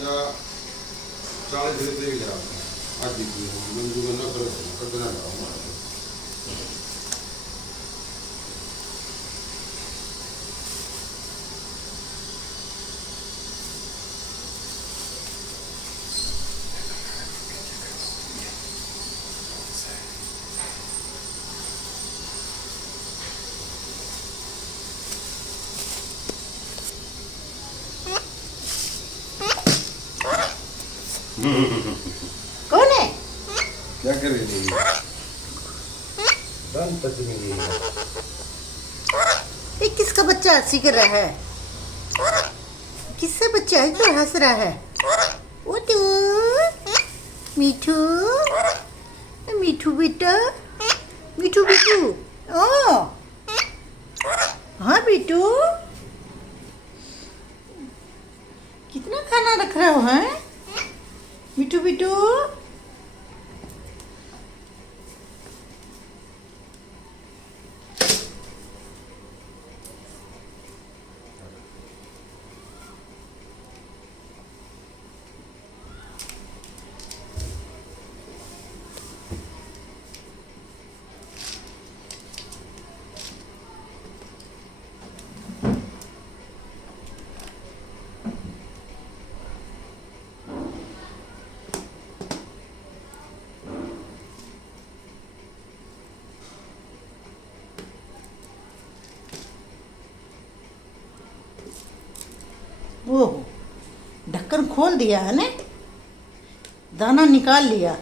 या 40 रुपये की गिरा आज जीती मंजू में न कर देना लगाऊंगा। कौन है? क्या कर रही है? दान टच नहीं है। ये किसका बच्चा हंसी कर रहा है? किसका बच्चा है जो हंस रहा है? वो तो मीठू, मीठू बेटा, मीठू बेटू। ओ हाँ बेटू, कितना खाना रख रहे हो हैं मीठू बेटू? वो ढक्कन खोल दिया है ने, दाना निकाल लिया।